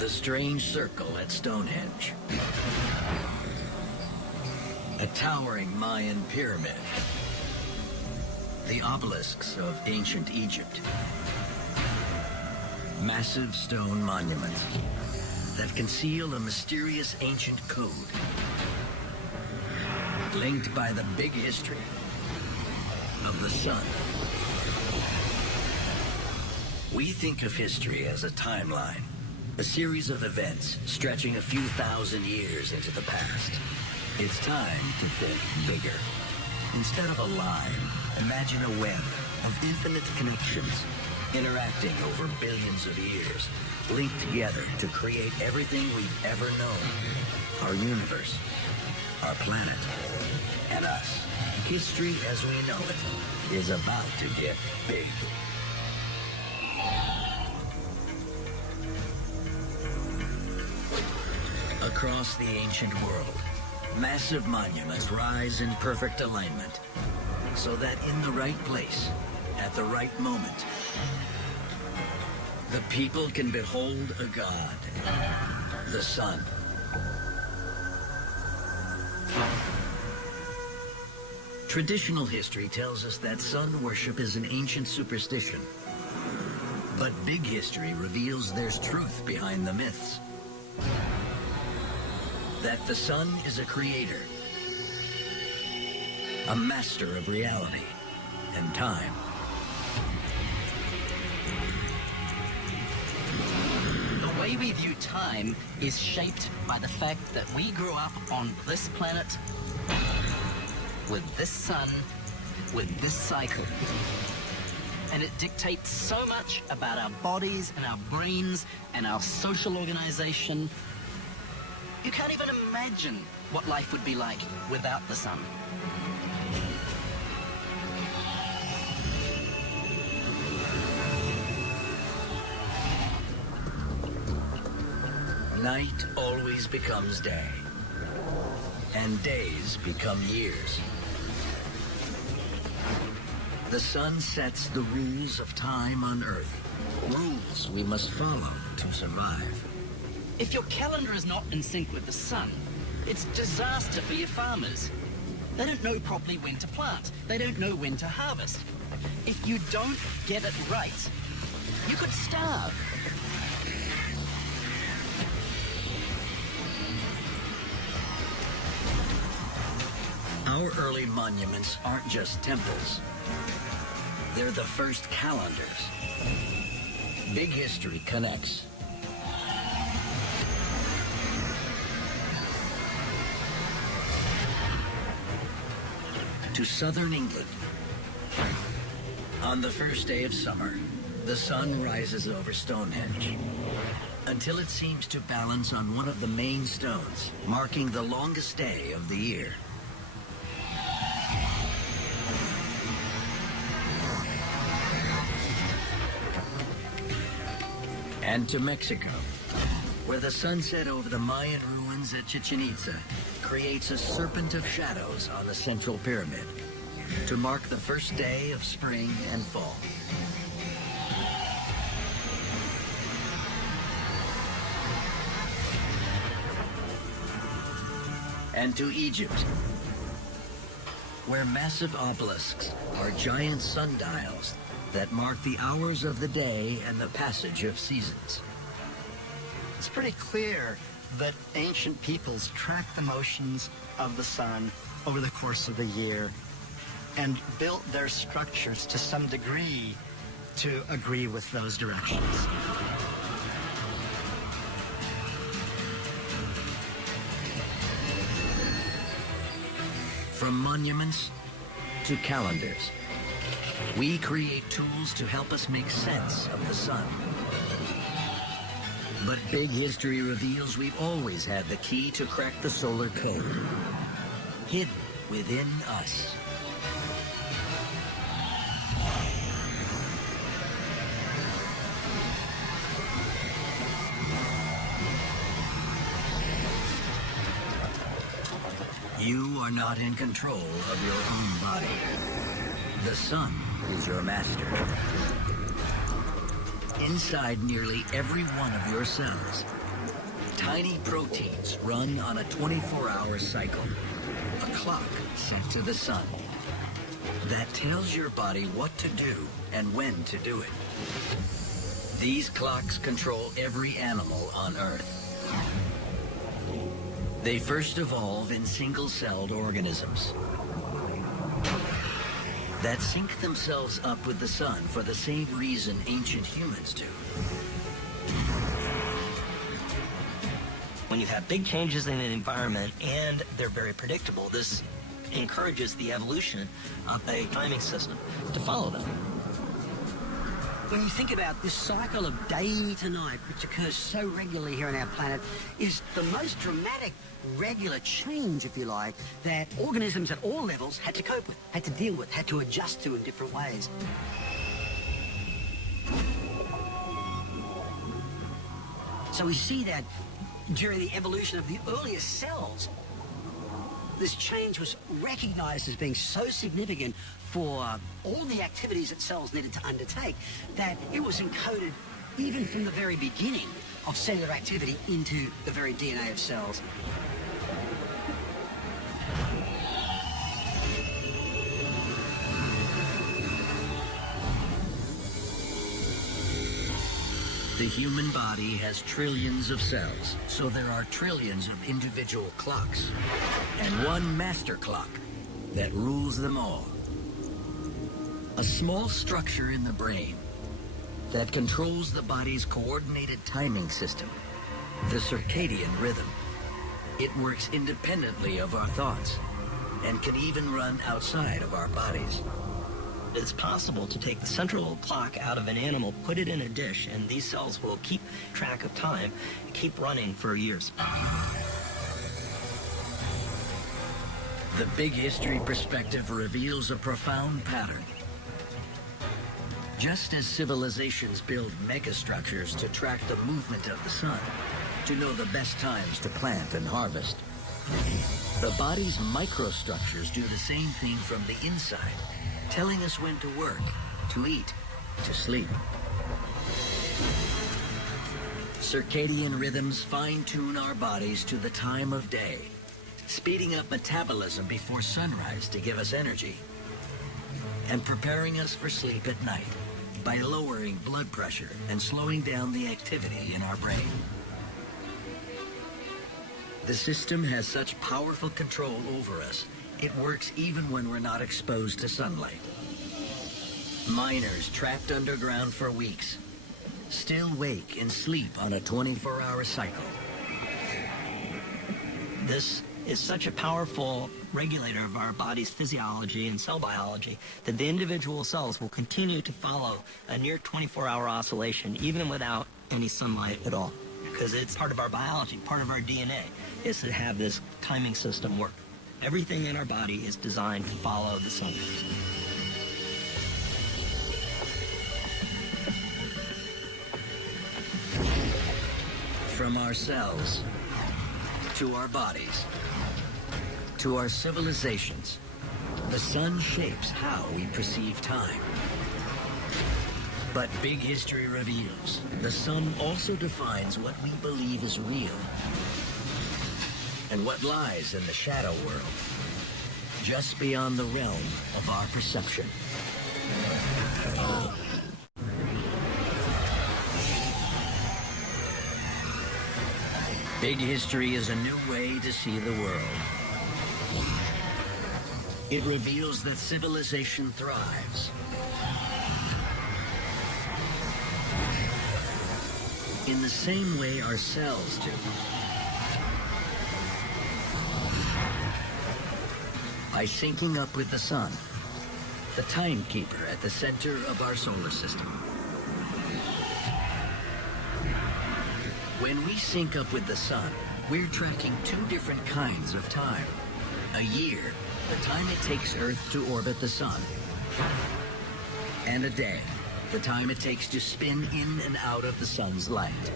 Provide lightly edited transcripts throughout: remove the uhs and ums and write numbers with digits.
The strange circle at Stonehenge. A towering Mayan pyramid. The obelisks of ancient Egypt. Massive stone monuments that conceal a mysterious ancient code, linked by the big history of the sun. We think of history as a timeline, a series of events stretching a few thousand years into the past. It's time to think bigger. Instead of a line, imagine a web of infinite connections interacting over billions of years, linked together to create everything we've ever known. Our universe, our planet, and us. History as we know it is about to get big. Across the ancient world, massive monuments rise in perfect alignment, so that in the right place, at the right moment, the people can behold a god, the sun. Traditional history tells us that sun worship is an ancient superstition. But big history reveals there's truth behind the myths. That the sun is a creator, a master of reality and time. The way we view time is shaped by the fact that we grew up on this planet with this sun, with this cycle. And it dictates so much about our bodies and our brains and our social organization. You can't even imagine what life would be like without the sun. Night always becomes day, and days become years. The sun sets the rules of time on Earth, rules we must follow to survive. If your calendar is not in sync with the sun, it's disaster for your farmers. They don't know properly when to plant. They don't know when to harvest. If you don't get it right, you could starve. Our early monuments aren't just temples. They're the first calendars. Big history connects. To southern England. On the first day of summer, the sun rises over Stonehenge until it seems to balance on one of the main stones, marking the longest day of the year. And to Mexico, where the sunset over the Mayan ruins at Chichen Itza creates a serpent of shadows on the central pyramid to mark the first day of spring and fall. And to Egypt, where massive obelisks are giant sundials that mark the hours of the day and the passage of seasons. It's pretty clear that ancient peoples tracked the motions of the sun over the course of the year and built their structures to some degree to agree with those directions. From monuments to calendars, we create tools to help us make sense of the sun. But big history reveals we've always had the key to crack the solar code, hidden within us. You are not in control of your own body. The sun is your master. Inside nearly every one of your cells tiny proteins run on a 24-hour cycle, a clock set to the sun that tells your body what to do and when to do it. These clocks control every animal on Earth. They first evolve in single-celled organisms that sync themselves up with the sun for the same reason ancient humans do. When you have big changes in an environment and they're very predictable, this encourages the evolution of a timing system to follow them. When you think about this cycle of day to night, which occurs so regularly here on our planet, is the most dramatic regular change, if you like, that organisms at all levels had to cope with, had to deal with, had to adjust to in different ways. So we see that during the evolution of the earliest cells, this change was recognized as being so significant for all the activities that cells needed to undertake that it was encoded even from the very beginning of cellular activity into the very DNA of cells. The human body has trillions of cells, so there are trillions of individual clocks, and one master clock that rules them all. A small structure in the brain that controls the body's coordinated timing system, the circadian rhythm. It works independently of our thoughts and can even run outside of our bodies. It's possible to take the central clock out of an animal, put it in a dish, and these cells will keep track of time and keep running for years. The Big History Perspective reveals a profound pattern. Just as civilizations build megastructures to track the movement of the sun, to know the best times to plant and harvest, the body's microstructures do the same thing from the inside, telling us when to work, to eat, to sleep. Circadian rhythms fine-tune our bodies to the time of day, speeding up metabolism before sunrise to give us energy, and preparing us for sleep at night by lowering blood pressure and slowing down the activity in our brain. The system has such powerful control over us, it works even when we're not exposed to sunlight. Miners trapped underground for weeks, still wake and sleep on a 24-hour cycle. This is such a powerful regulator of our body's physiology and cell biology that the individual cells will continue to follow a near 24-hour oscillation even without any sunlight at all, because it's part of our biology, part of our DNA, is to have this timing system work. Everything in our body is designed to follow the sun. From our cells, to our bodies, to our civilizations, the sun shapes how we perceive time. But Big History reveals the sun also defines what we believe is real and what lies in the shadow world, just beyond the realm of our perception. Big History is a new way to see the world. It reveals that civilization thrives in the same way our cells do. By syncing up with the sun, the timekeeper at the center of our solar system. When we sync up with the sun, we're tracking two different kinds of time. A year, the time it takes Earth to orbit the sun. And a day, the time it takes to spin in and out of the sun's light.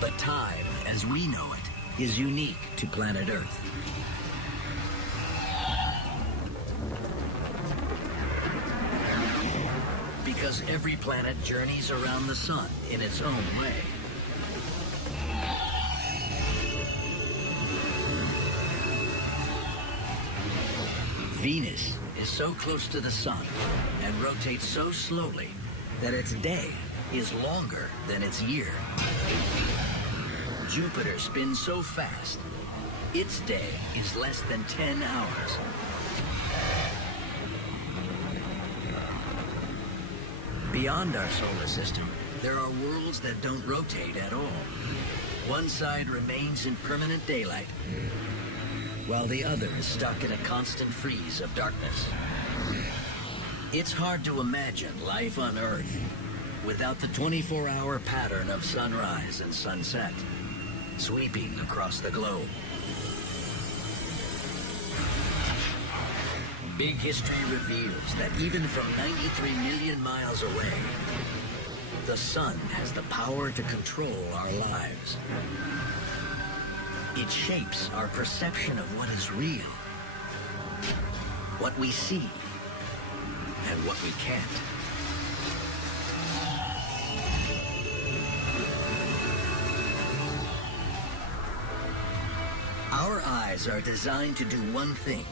But time, as we know it, is unique to planet Earth. Because every planet journeys around the sun in its own way. Venus is so close to the sun and rotates so slowly that its day is longer than its year. Jupiter spins so fast, its day is less than 10 hours. Beyond our solar system, there are worlds that don't rotate at all. One side remains in permanent daylight, while the other is stuck in a constant freeze of darkness. It's hard to imagine life on Earth without the 24-hour pattern of sunrise and sunset sweeping across the globe. Big History reveals that even from 93 million miles away, the sun has the power to control our lives. It shapes our perception of what is real, what we see, and what we can't. Our eyes are designed to do one thing: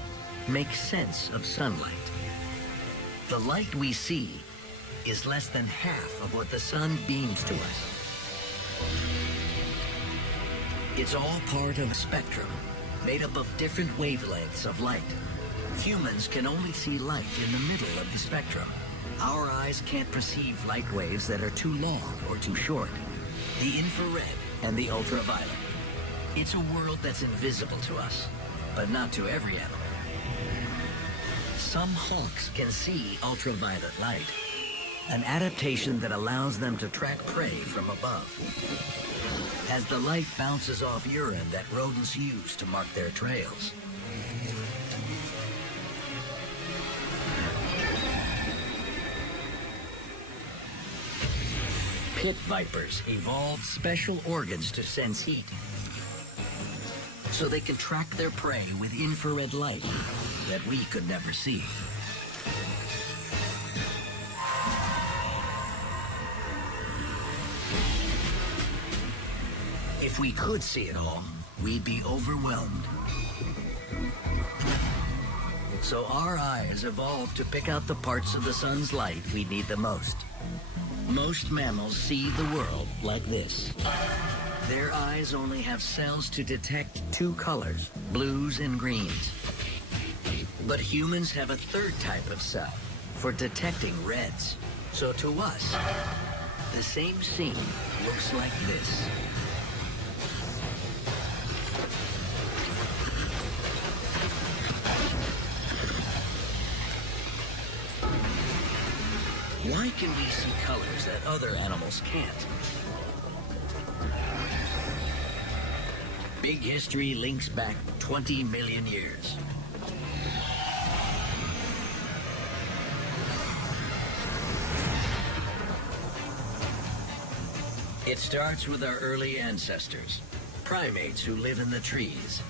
make sense of sunlight. The light we see is less than half of what the sun beams to us. It's all part of a spectrum made up of different wavelengths of light. Humans can only see light in the middle of the spectrum. Our eyes can't perceive light waves that are too long or too short. The infrared and the ultraviolet. It's a world that's invisible to us, but not to every animal. Some hawks can see ultraviolet light, an adaptation that allows them to track prey from above. As the light bounces off urine that rodents use to mark their trails. Pit vipers evolved special organs to sense heat, so they can track their prey with infrared light that we could never see. If we could see it all, we'd be overwhelmed. So our eyes evolved to pick out the parts of the sun's light we need the most. Most mammals see the world like this. Their eyes only have cells to detect two colors, blues and greens. But humans have a third type of cell for detecting reds. So to us, the same scene looks like this. Why can we see colors that other animals can't? Big History links back 20 million years. It starts with our early ancestors, primates who live in the trees,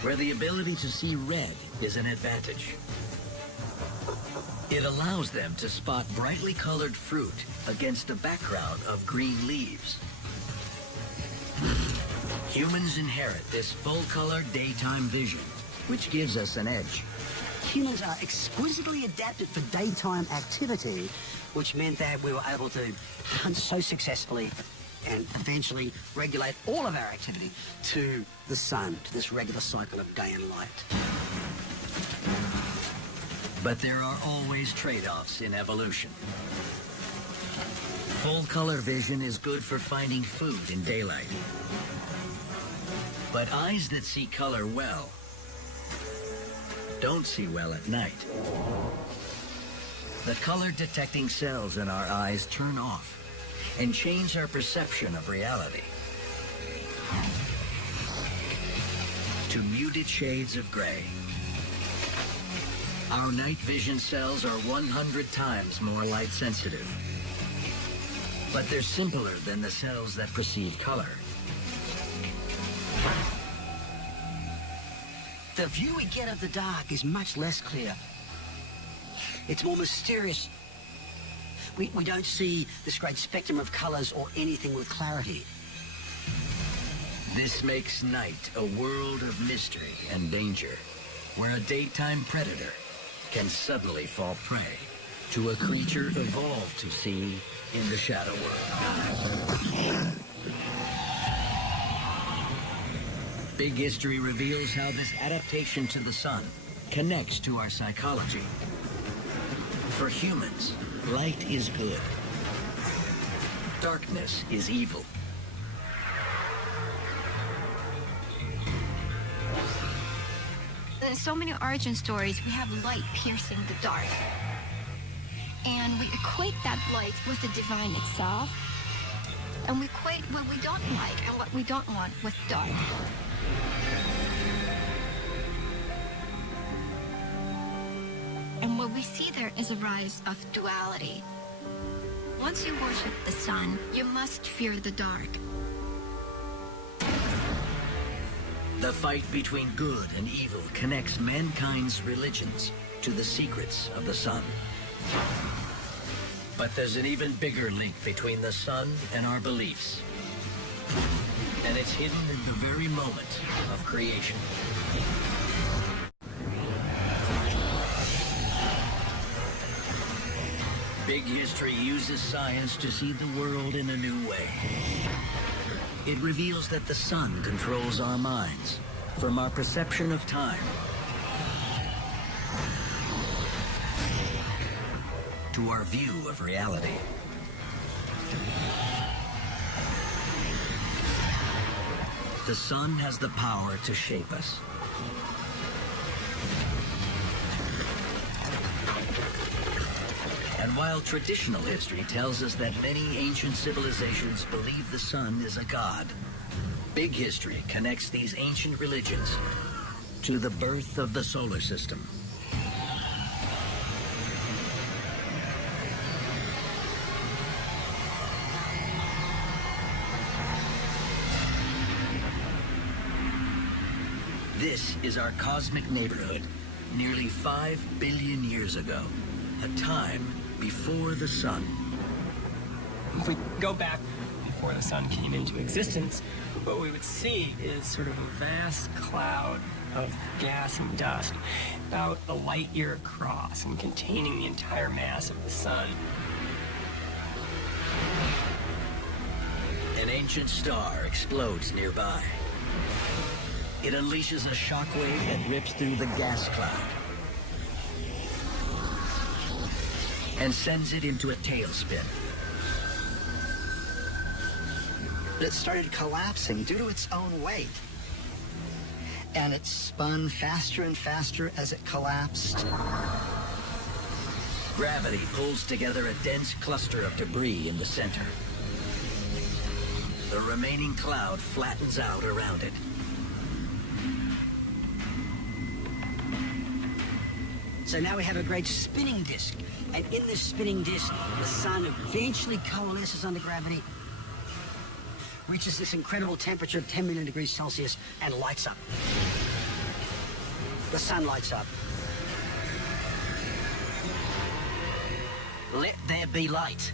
where the ability to see red is an advantage. It allows them to spot brightly colored fruit against a background of green leaves. Humans inherit this full-color daytime vision, which gives us an edge. Humans are exquisitely adapted for daytime activity, which meant that we were able to hunt so successfully and eventually regulate all of our activity to the sun, to this regular cycle of day and light. But there are always trade-offs in evolution. Full-color vision is good for finding food in daylight. But eyes that see color well don't see well at night. The color-detecting cells in our eyes turn off and change our perception of reality to muted shades of gray. Our night vision cells are 100 times more light sensitive, but they're simpler than the cells that perceive color. The view we get of the dark is much less clear. It's more mysterious. We don't see this great spectrum of colors or anything with clarity. This makes night a world of mystery and danger, where a daytime predator can suddenly fall prey to a creature evolved to see in the shadow world. Big History reveals how this adaptation to the sun connects to our psychology. For humans, light is good. Darkness is evil. In so many origin stories, we have light piercing the dark. And we equate that light with the divine itself. And we equate what we don't like and what we don't want with dark. And what we see there is a rise of duality. Once you worship the sun, you must fear the dark. The fight between good and evil connects mankind's religions to the secrets of the sun. But there's an even bigger link between the sun and our beliefs. And it's hidden in the very moment of creation. Big History uses science to see the world in a new way. It reveals that the sun controls our minds, from our perception of time to our view of reality. The sun has the power to shape us. And while traditional history tells us that many ancient civilizations believe the sun is a god, Big History connects these ancient religions to the birth of the solar system. This is our cosmic neighborhood, nearly 5 billion years ago, a time before the sun. If we go back before the sun came into existence, what we would see is sort of a vast cloud of gas and dust about a light year across and containing the entire mass of the sun. An ancient star explodes nearby. It unleashes a shockwave that rips through the gas cloud and sends it into a tailspin. It started collapsing due to its own weight. And it spun faster and faster as it collapsed. Gravity pulls together a dense cluster of debris in the center. The remaining cloud flattens out around it. So now we have a great spinning disk. And in this spinning disk, the sun eventually coalesces under gravity, reaches this incredible temperature of 10 million degrees Celsius, and lights up. The sun lights up. Let there be light.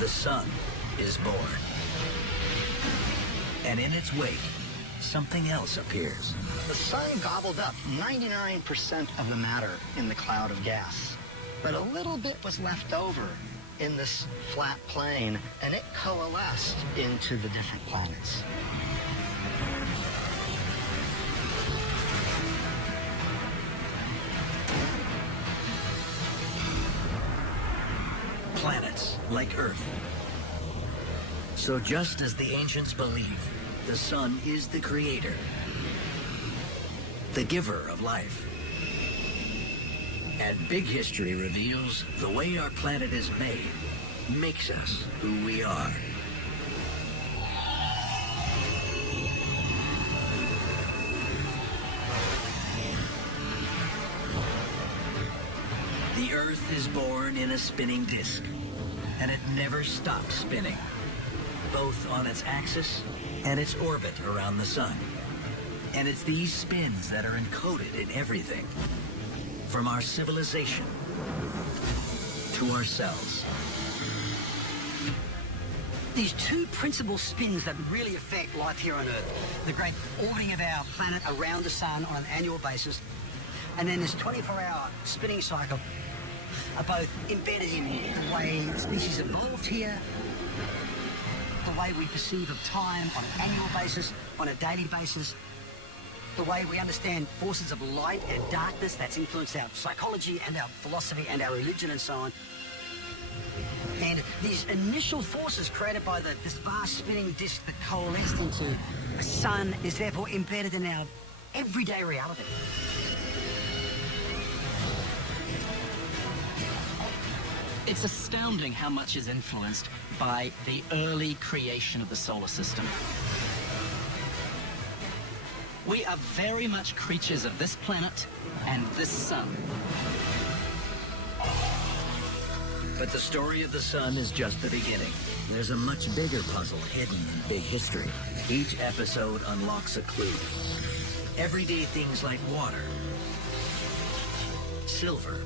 The sun is born. And in its wake, something else appears. The sun gobbled up 99% of the matter in the cloud of gas. But a little bit was left over in this flat plane, and it coalesced into the different planets. Planets like Earth. So just as the ancients believed, the sun is the creator, the giver of life. And Big History reveals the way our planet is made makes us who we are. The Earth is born in a spinning disk, and it never stops spinning, both on its axis and its orbit around the sun. And it's these spins that are encoded in everything, from our civilization to ourselves. these two principal spins that really affect life here on Earth. The great orbiting of our planet around the sun on an annual basis, and then this 24-hour spinning cycle are both embedded in the way species evolved here, the way we perceive of time on an annual basis, on a daily basis, the way we understand forces of light and darkness that's influenced our psychology and our philosophy and our religion and so on. And these initial forces created by this vast spinning disk that coalesced into a sun is therefore embedded in our everyday reality. It's astounding how much is influenced by the early creation of the solar system. We are very much creatures of this planet and this sun. But the story of the sun is just the beginning. There's a much bigger puzzle hidden in big history. Each episode unlocks a clue. Everyday things like water, silver,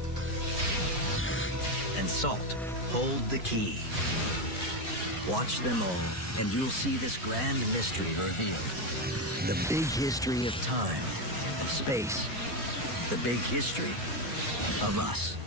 and salt hold the key. Watch them all, and you'll see this grand mystery revealed. The big history of time, of space, the big history of us.